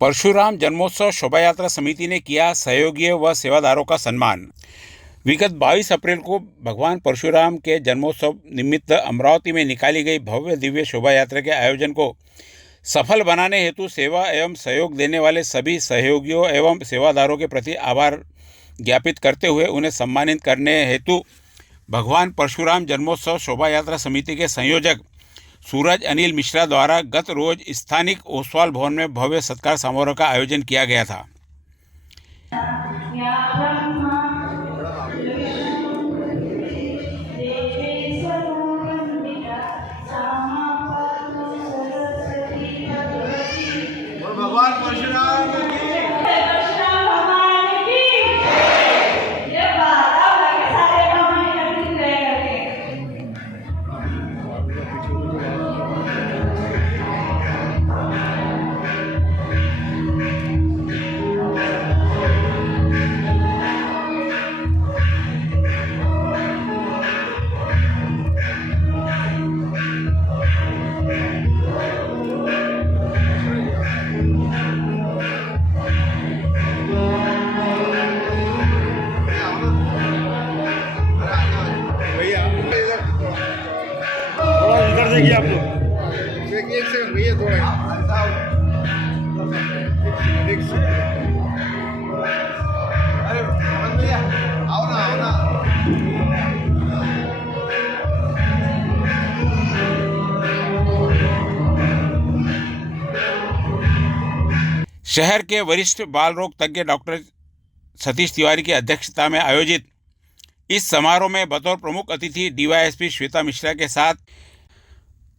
परशुराम जन्मोत्सव शोभा यात्रा समिति ने किया सहयोगियों व सेवादारों का सम्मान। विगत 22 अप्रैल को भगवान परशुराम के जन्मोत्सव निमित्त अमरावती में निकाली गई भव्य दिव्य शोभा यात्रा के आयोजन को सफल बनाने हेतु सेवा एवं सहयोग देने वाले सभी सहयोगियों एवं सेवादारों के प्रति आभार ज्ञापित करते हुए उन्हें सम्मानित करने हेतु भगवान परशुराम जन्मोत्सव शोभा यात्रा समिति के संयोजक सूरज अनिल मिश्रा द्वारा गत रोज स्थानिक ओसवाल भवन में भव्य सत्कार समारोह का आयोजन किया गया था। भगवान परशुराम देखिए आप लोग देखिए एक सेकंड भैया थोड़ा अरे भैया आओ ना शहर के वरिष्ठ बाल रोग तज्ञ डॉक्टर सतीश तिवारी की अध्यक्षता में आयोजित इस समारोह में बतौर प्रमुख अतिथि डीवाईएसपी श्वेता मिश्रा के साथ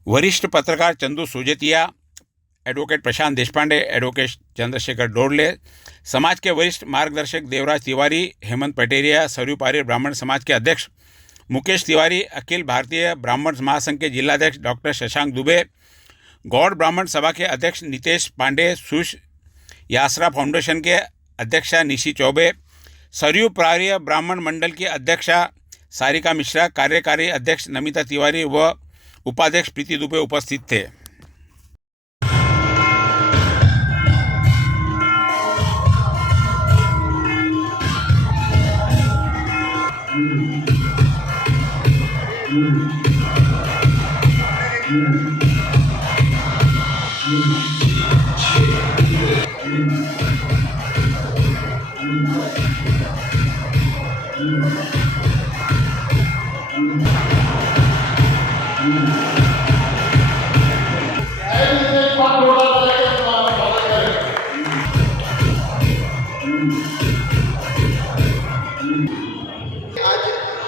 वरिष्ठ पत्रकार चंदू सुजेतिया, एडवोकेट प्रशांत देशपांडे, एडवोकेट चंद्रशेखर डोरले, समाज के वरिष्ठ मार्गदर्शक देवराज तिवारी, हेमंत पटेरिया, सरयू पारिर ब्राह्मण समाज के अध्यक्ष मुकेश तिवारी, अखिल भारतीय ब्राह्मण महासंघ के जिलाध्यक्ष डॉक्टर शशांक दुबे, गौड़ ब्राह्मण सभा के अध्यक्ष नितेश पांडे, सुश यासरा फाउंडेशन के अध्यक्षा निशी चौबे, सरयू पारिर ब्राह्मण मंडल की अध्यक्षा सारिका मिश्रा, कार्यकारी अध्यक्ष नमिता तिवारी व उपाध्यक्ष प्रीति दुबे उपस्थित थे।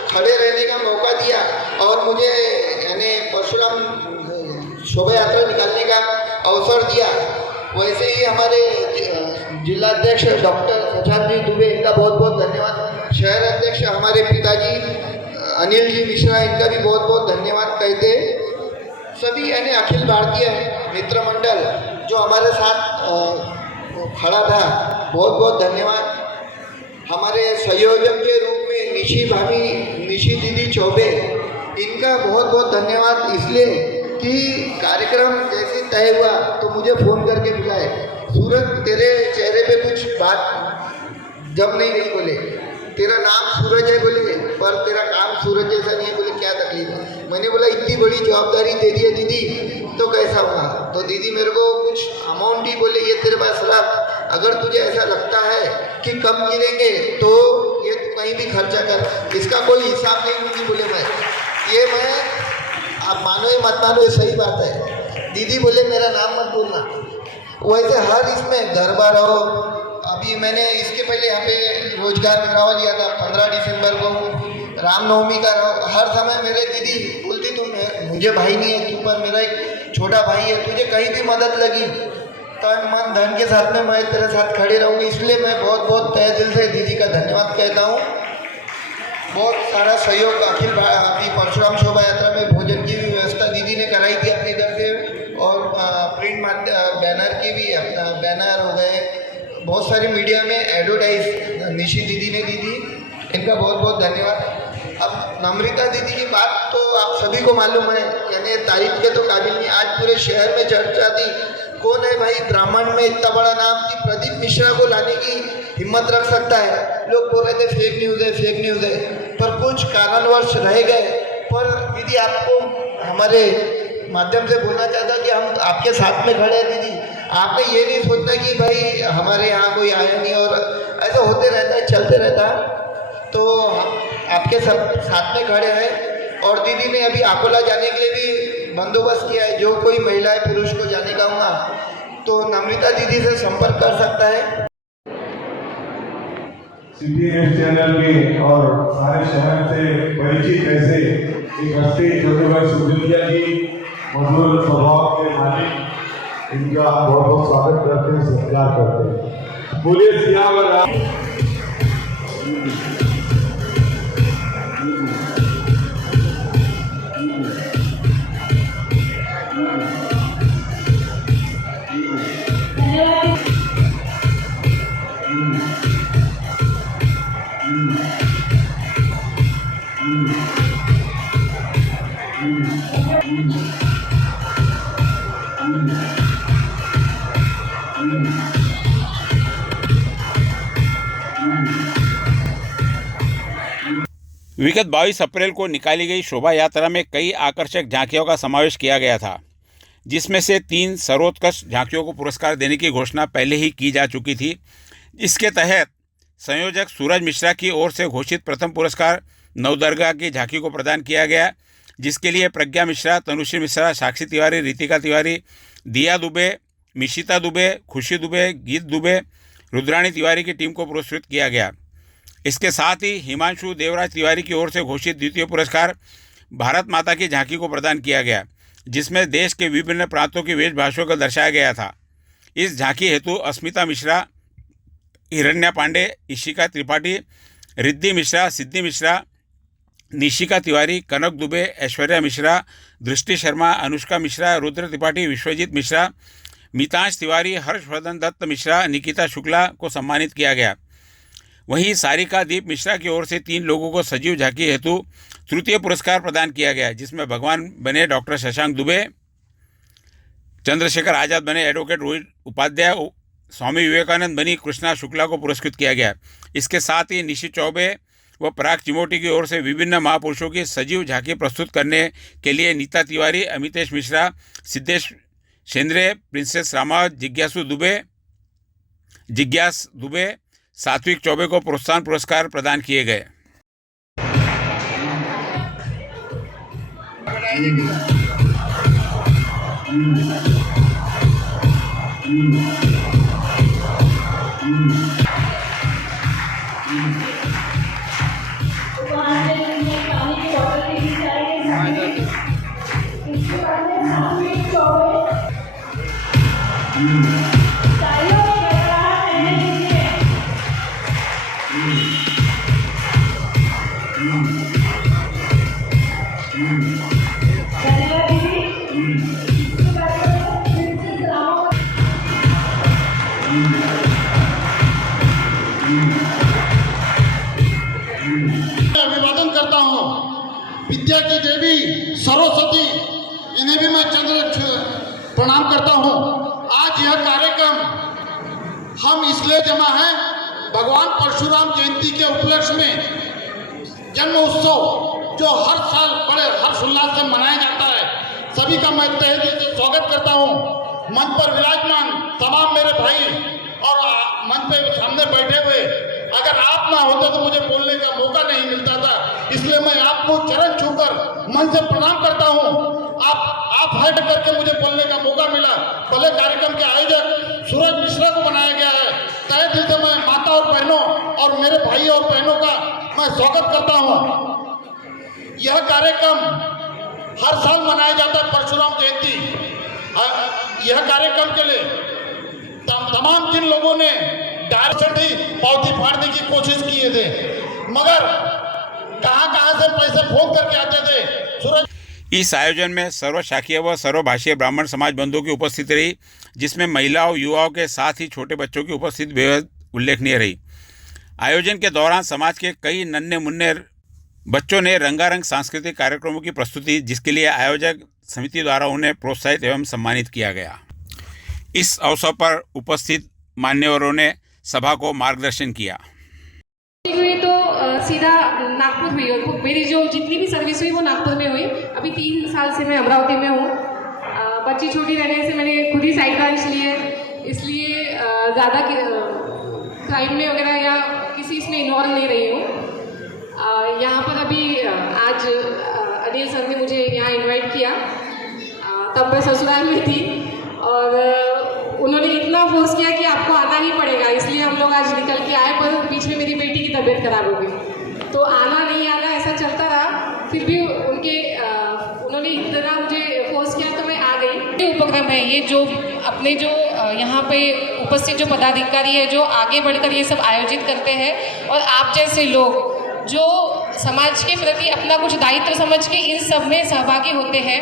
खड़े रहने का मौका दिया और मुझे यानी परशुराम शोभा यात्रा निकालने का अवसर दिया। वैसे ही हमारे जिलाध्यक्ष डॉक्टर शशांक जी दुबे, इनका बहुत बहुत धन्यवाद। शहर अध्यक्ष हमारे पिताजी अनिल जी मिश्रा, इनका भी बहुत बहुत धन्यवाद कहते। सभी यानी अखिल भारतीय मित्र मंडल जो हमारे साथ खड़ा था, बहुत बहुत धन्यवाद। हमारे संयोजक के रूप में निशी दीदी चौबे, इनका बहुत बहुत धन्यवाद इसलिए कि कार्यक्रम जैसे तय हुआ तो मुझे फ़ोन करके बुलाए, सूरज तेरे चेहरे पे कुछ बात जब नहीं गई, बोले तेरा नाम सूरज है, बोले पर तेरा काम सूरज जैसा नहीं है, बोले क्या तकलीफ है। मैंने बोला इतनी बड़ी जवाबदारी दे दी है दीदी, तो कैसा होगा। तो दीदी मेरे को कुछ अमाउंट ही बोले ये तेरे पास रख, अगर तुझे ऐसा लगता है कि कम गिरेंगे तो ये कहीं भी खर्चा कर, इसका कोई हिसाब नहीं दूंगी, बोले मैं आप मानो या मत मानो ये सही बात है। दीदी बोले मेरा नाम मत बोलना। वैसे हर इसमें घर बार रहो। अभी मैंने इसके पहले यहाँ पे रोजगार मेला लिया था 15 दिसंबर को, रामनवमी का हर समय मेरे दीदी बोलती तुम मुझे भाई नहीं है, तू पर मेरा एक छोटा भाई है, तुझे कहीं भी मदद लगी तन मन धन के साथ में मैं तेरे साथ खड़े रहूँगी। इसलिए मैं बहुत बहुत तहे दिल से दीदी का धन्यवाद कहता हूँ। बहुत सारा सहयोग अखिल भारतीय परशुराम शोभा यात्रा में भोजन की भी व्यवस्था दीदी ने कराई थी अपनी तरफ से, और प्रिंट बैनर की भी, अपना बैनर हो गए, बहुत सारी मीडिया में एडवर्टाइज निशी दीदी ने दी थी, इनका बहुत बहुत धन्यवाद। अब नम्रता दीदी की बात तो आप सभी को मालूम है, यानी तारीफ के तो काबिल नहीं। आज पूरे शहर में चर्चा थी कौन है भाई ब्राह्मण में इतना बड़ा नाम कि प्रदीप मिश्रा को लाने की हिम्मत रख सकता है। लोग बोल रहे थे फेक न्यूज़ है, फेक न्यूज़ है, पर कुछ कारणवश रह गए। पर दीदी आपको हमारे माध्यम से बोलना चाहता कि हम आपके साथ में खड़े हैं दीदी। आपने ये नहीं सोचना कि भाई हमारे यहाँ कोई आया नहीं, और ऐसा होते रहता है, चलते रहता है। तो आपके सब साथ में खड़े हैं। और दीदी ने अभी अकोला जाने के लिए भी बंदोबस्त किया है। जो कोई महिलाएं पुरुष को जाने का होगा तो नम्रता दीदी से संपर्क कर सकता है। सिटी न्यूज चैनल के और सारे शहर से परिचित ऐसे एक हस्ती छोटे भाई सुजुलिया जी, मधुर स्वभाव के मालिक, इनका बहुत बहुत स्वागत करते हैं, सत्कार करते हैं। बोलिए सियावर राम। विगत 22 अप्रैल को निकाली गई शोभा यात्रा में कई आकर्षक झांकियों का समावेश किया गया था, जिसमें से 3 सर्वोत्कृष्ट झांकियों को पुरस्कार देने की घोषणा पहले ही की जा चुकी थी। इसके तहत संयोजक सूरज मिश्रा की ओर से घोषित प्रथम पुरस्कार नवदरगाह की झांकी को प्रदान किया गया, जिसके लिए प्रज्ञा मिश्रा, तनुश्री मिश्रा, साक्षी तिवारी, रितिका तिवारी, दिया दुबे, मिशिता दुबे, खुशी दुबे, गीत दुबे, रुद्राणी तिवारी की टीम को पुरस्कृत किया गया। इसके साथ ही हिमांशु देवराज तिवारी की ओर से घोषित द्वितीय पुरस्कार भारत माता की झांकी को प्रदान किया गया, जिसमें देश के विभिन्न प्रांतों की वेशभाषाओं को दर्शाया गया था। इस झांकी हेतु अस्मिता मिश्रा, हिरण्या पांडे, इशिका त्रिपाठी, रिद्धि मिश्रा, सिद्धि मिश्रा, निशिका तिवारी, कनक दुबे, ऐश्वर्या मिश्रा, दृष्टि शर्मा, अनुष्का मिश्रा, रुद्र त्रिपाठी, विश्वजीत मिश्रा, मितांश तिवारी, हर्षवर्धन दत्त मिश्रा, निकिता शुक्ला को सम्मानित किया गया। वहीं सारिका दीप मिश्रा की ओर से 3 लोगों को सजीव झांकी हेतु तृतीय पुरस्कार प्रदान किया गया, जिसमें भगवान बने डॉक्टर शशांक दुबे, चंद्रशेखर आज़ाद बने एडवोकेट रोहित उपाध्याय, स्वामी विवेकानंद बनी कृष्णा शुक्ला को पुरस्कृत किया गया। इसके साथ ही निशित चौबे व पराग चिमोटी की ओर से विभिन्न महापुरुषों की सजीव झांकी प्रस्तुत करने के लिए नीता तिवारी, अमितेश मिश्रा, सिद्धेश शेंद्रे, प्रिंसेस रामावत, जिज्ञास दुबे, सात्विक चौबे को प्रोत्साहन पुरस्कार प्रदान किए गए। अभिवादन करता हूँ। विद्या की देवी सरस्वती, इन्हें भी मैं चंद्र प्रणाम करता हूँ। आज यह कार्यक्रम हम इसलिए जमा हैं, भगवान परशुराम जयंती के उपलक्ष्य में जन्म उत्सव जो हर साल बड़े हर्षोल्लास से मनाया जाता है, सभी का मैं तहे दिल से स्वागत करता हूँ। मंच पर विराजमान तमाम मेरे भाई और मंच पे सामने बैठे हुए, अगर आप ना होते तो मुझे बोलने का मौका नहीं मिलता था, इसलिए मैं आपको चरण छूकर मन से प्रणाम करता हूँ। आप हट करके मुझे बोलने का मौका मिला। भले कार्यक्रम के आयोजक सूरज मिश्रा को बनाया गया है, तहे दिल से मैं माता और बहनों और मेरे भाई और बहनों का मैं स्वागत करता हूँ। यह कार्यक्रम हर साल मनाया जाता है, परशुराम जयंती। यह कार्यक्रम के लिए तमाम जिन लोगों ने डायरेक्ट पावती फाड़ने की कोशिश किए थे, मगर कहां से पैसे फोन करके आते थे। सूरज इस आयोजन में सर्वशाखीय व सर्वभाषीय ब्राह्मण समाज बंधुओं की उपस्थिति रही, जिसमें महिलाओं, युवाओं के साथ ही छोटे बच्चों की उपस्थिति बेहद उल्लेखनीय रही। आयोजन के दौरान समाज के कई नन्हे मुन्ने बच्चों ने रंगारंग सांस्कृतिक कार्यक्रमों की प्रस्तुति, जिसके लिए आयोजक समिति द्वारा उन्हें प्रोत्साहित एवं सम्मानित किया गया। इस अवसर पर उपस्थित मान्यवरों ने सभा को मार्गदर्शन किया। हुई तो सीधा नागपुर हुई और मेरी जो जितनी भी सर्विस हुई वो नागपुर में हुई। अभी 3 साल से मैं अमरावती में हूँ। बच्ची छोटी रहने से मैंने खुद ही साइड ब्रांच ली है, इसलिए ज़्यादा क्राइम में वगैरह या किसी इसमें इन्वॉल्व नहीं रही हूँ। यहाँ पर अभी आज अनिल सर ने मुझे यहाँ इनवाइट किया, तब मैं ससुराल में थी और उन्होंने इतना फोर्स किया कि आपको आना ही पड़ेगा, इसलिए हम लोग आज निकल के आए। पर बीच में मेरी बेटी की तबीयत खराब हो गई तो आना नहीं आना ऐसा चलता रहा। फिर भी उन्होंने इतना मुझे फोर्स किया तो मैं आ गई। ये उपक्रम है, ये जो अपने जो यहाँ पे उपस्थित जो पदाधिकारी है जो आगे बढ़कर ये सब आयोजित करते हैं और आप जैसे लोग जो समाज के प्रति अपना कुछ दायित्व समझ के इन सब में सहभागी होते हैं,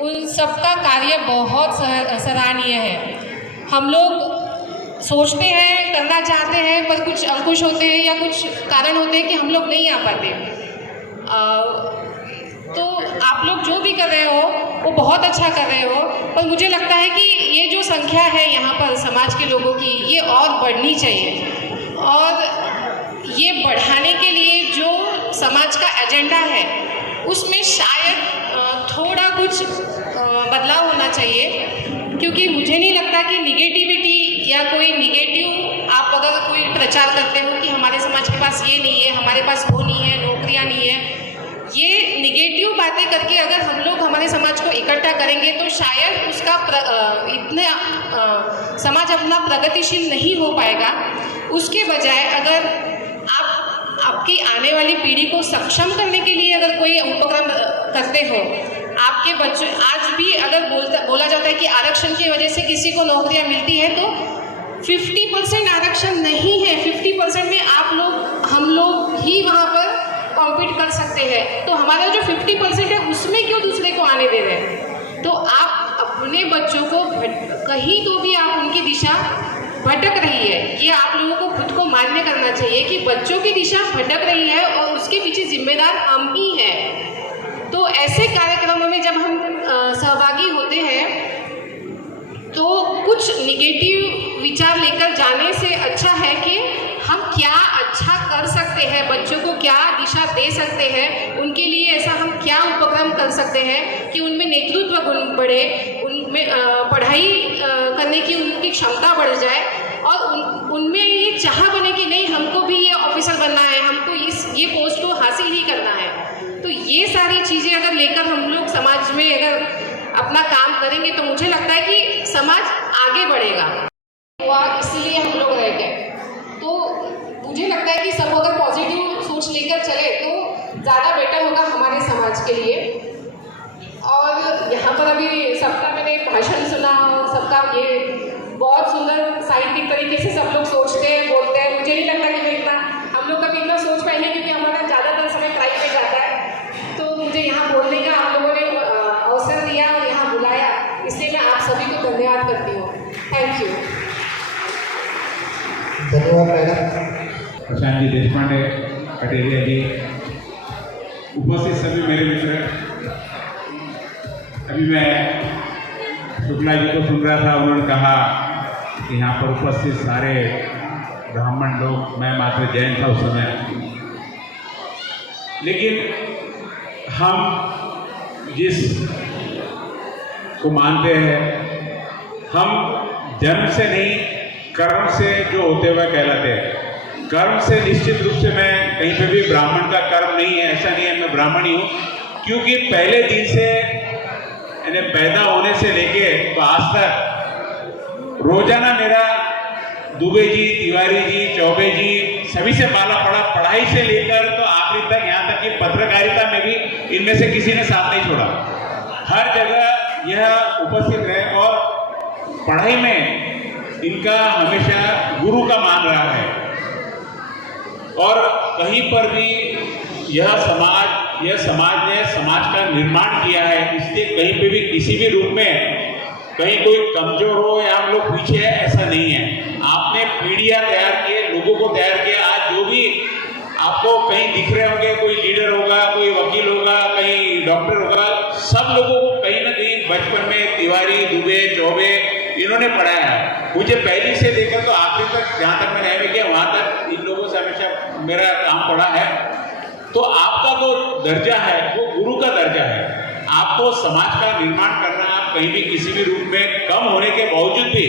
उन सबका कार्य बहुत सराहनीय है। हम लोग सोचते हैं, करना चाहते हैं, पर कुछ अंकुश होते हैं या कुछ कारण होते हैं कि हम लोग नहीं आ पाते। तो आप लोग जो भी कर रहे हो वो बहुत अच्छा कर रहे हो, पर मुझे लगता है कि ये जो संख्या है यहाँ पर समाज के लोगों की, ये और बढ़नी चाहिए। और ये बढ़ाने के लिए जो समाज का एजेंडा है उसमें शायद थोड़ा कुछ बदलाव होना चाहिए, क्योंकि मुझे नहीं लगता कि निगेटिविटी या कोई निगेटिव आप अगर कोई प्रचार करते हो कि हमारे समाज के पास ये नहीं है, हमारे पास वो नहीं है, नौकरियां नहीं है, ये निगेटिव बातें करके अगर हम लोग हमारे समाज को इकट्ठा करेंगे तो शायद उसका इतने समाज अपना प्रगतिशील नहीं हो पाएगा। उसके बजाय अगर आपकी आने वाली पीढ़ी को सक्षम करने के लिए अगर कोई उपक्रम करते हो, आपके बच्चों आज भी अगर बोला जाता है कि आरक्षण की वजह से किसी को नौकरियां मिलती है, तो 50% आरक्षण नहीं है, 50% में हम लोग ही वहाँ पर कॉम्पीट कर सकते हैं। तो हमारा जो 50% है उसमें क्यों दूसरे को आने दे रहे हैं? तो आप अपने बच्चों को कहीं तो भी आप उनकी दिशा भटक रही है, ये आप लोगों को खुद को मान्य करना चाहिए कि बच्चों की दिशा भटक रही है और उसके पीछे जिम्मेदार हम ही हैं। तो ऐसे कार्यक्रमों में जब हम सहभागी होते हैं तो कुछ निगेटिव विचार लेकर जाने से अच्छा है कि हम क्या अच्छा कर सकते हैं, बच्चों को क्या दिशा दे सकते हैं, उनके लिए ऐसा हम क्या उपक्रम कर सकते हैं कि उनमें नेतृत्व गुण बढ़े, उनमें पढ़ाई करने की उनकी क्षमता बढ़ जाए और उनमें ये चाह बने कि नहीं हमको भी ये ऑफिसर बनना है, हमको ये पोस्ट को हासिल ही करना है। तो ये सारी चीज़ें अगर लेकर हम लोग समाज में अगर अपना काम करेंगे तो मुझे लगता है कि समाज आगे बढ़ेगा। इसीलिए हम लोग रह गए। तो मुझे लगता है कि सब अगर पॉजिटिव सोच लेकर चले तो ज़्यादा बेटर होगा हमारे समाज के लिए। और यहाँ पर अभी सबका मैंने भाषण सुना और सबका ये बहुत सुंदर साहित्यिक तरीके से सब लोग सोचते हैं, बोलते हैं। मुझे नहीं लगता कि मैं इतना हम लोग कभी इतना सोच पाएंगे, क्योंकि हमारा ज़्यादातर समय क्राइम में जाता है। तो मुझे यहाँ बोलने का आप लोगों ने अवसर दिया और यहाँ बुलाया, इसलिए मैं आप सभी को धन्यवाद करती हूँ। Thank you. धन्यवाद मैडम। प्रशांत जी देशपांडे, कटेरिया जी, उपस्थित सभी मेरे मित्र। अभी मैं शुक्ला जी को सुन रहा था, उन्होंने कहा कि यहाँ पर उपस्थित सारे ब्राह्मण लोग, मैं मात्र जैन था उस समय, लेकिन हम जिस को मानते हैं, हम जन्म से नहीं कर्म से जो होते हुए कहलाते हैं। कर्म से निश्चित रूप से मैं कहीं पे भी ब्राह्मण का कर्म नहीं है, ऐसा नहीं है, मैं ब्राह्मण ही हूँ, क्योंकि पहले दिन से यानी पैदा होने से लेके तो आज तक रोजाना मेरा दुबे जी, तिवारी जी, चौबे जी सभी से माला पड़ा, पढ़ाई से लेकर तो आखिरी तक, यहाँ तक कि पत्रकारिता में भी इनमें से किसी ने साथ नहीं छोड़ा। हर जगह यह उपस्थित है और पढ़ाई में इनका हमेशा गुरु का मान रहा है। और कहीं पर भी यह समाज ने समाज का निर्माण किया है, इसलिए कहीं पे भी किसी भी रूप में कहीं कोई कमजोर हो या हम लोग पीछे है, ऐसा नहीं है। आपने पीढ़ियां तैयार किए, लोगों को तैयार किया। आज जो भी आपको कहीं दिख रहे होंगे, कोई लीडर होगा, कोई वकील होगा, कहीं डॉक्टर होगा, सब लोगों को कहीं ना कहीं बचपन में तिवारी, दुबे, चौबे इन्होंने पढ़ाया है। मुझे पहली से लेकर तो आखिरी तक, जहाँ तक मैंने एमए किया वहाँ तक इन लोगों से हमेशा मेरा काम पड़ा है। तो आपका जो दर्जा है वो गुरु का दर्जा है। आपको समाज का निर्माण करना, आप कहीं भी किसी भी रूप में कम होने के बावजूद भी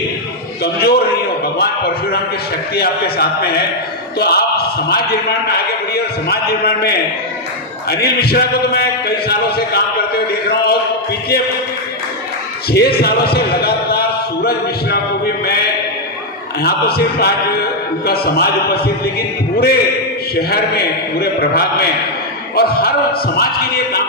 कमजोर नहीं हो, भगवान परशुराम की शक्ति आपके साथ में है, तो आप समाज निर्माण में आगे बढ़िए। और समाज निर्माण में अनिल मिश्रा को तो मैं कई सालों से काम करते हुए देख रहा हूँ, और पिछले 6 सालों से लगातार सूरज मिश्रा को भी मैं, यहाँ तो सिर्फ आज उनका समाज उपस्थित, लेकिन पूरे शहर में, पूरे प्रभाग में और हर समाज के लिए काम